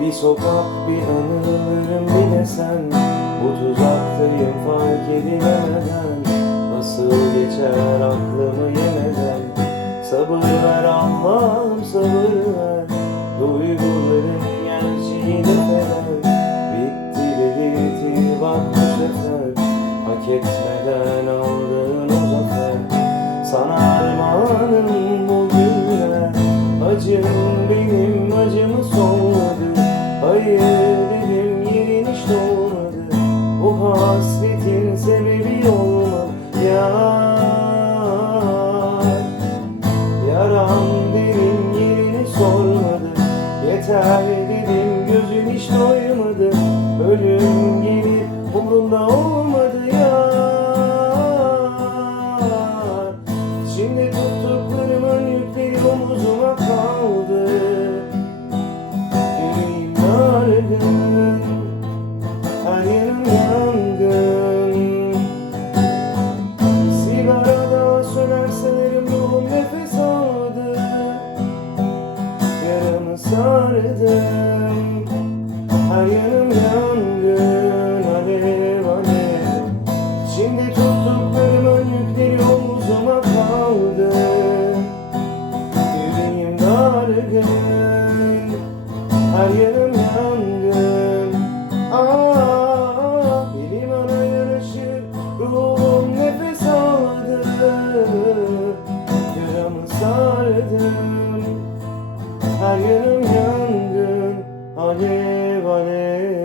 Bir sokak bir anılarım bir de sen. Bu tuzaktayım fark edilemeden Nasıl geçer aklımı yeter dedim Gözüm hiç doymadı. Ölüm gelip umrumda olmadı ya. Şimdi verdim Hayırım yangın alev alev. Şimdi tuttuklarımın yükleri omuzuma kaldı. Yüreğim dargın. Her yanım yangın. Aa, Dilim ana Ruhum nefes aldı. Yaramı sardım. Her yanım 번에 번에